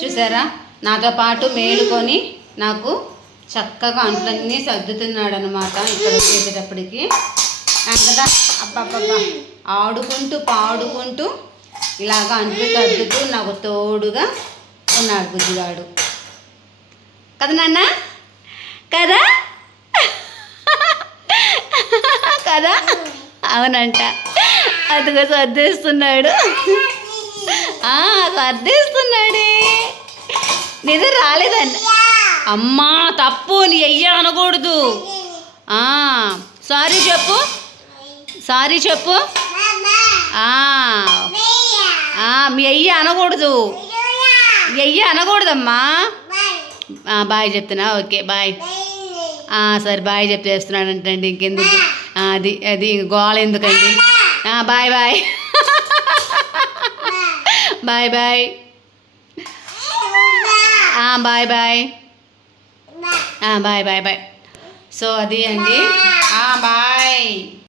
చూసారా, నాతో పాటు మేలుకొని నాకు చక్కగా అంట్లన్నీ సర్దుతున్నాడు అనమాట. ఇక్కడ వచ్చేటప్పటికి కదా అబ్బాబ్బా ఆడుకుంటూ పాడుకుంటూ ఇలాగ అంట్లు సర్దుతూ నాకు తోడుగా ఉన్నాడు బుజ్జిగాడు కదా నాన్న, కదా కదా అవునంట. అదిగో సర్దేస్తున్నాడు, సర్దేస్తున్నాడే. నిద్ర రాలేదండి. అమ్మా తప్పు, నీ అయ్యా అనకూడదు. సారీ చెప్పు, సారీ చెప్పు. మీ అయ్య అనకూడదు, మీ అయ్య అనకూడదమ్మా. బాయ్ చెప్తున్నా, ఓకే బాయ్. సరే బాయ్ చెప్తేస్తున్నాడంటండి, ఇంకెందుకు అది అది గోళ ఎందుకండి. Bye bye bye bye bye bye bye bye bye. So అది అండి, బాయ్.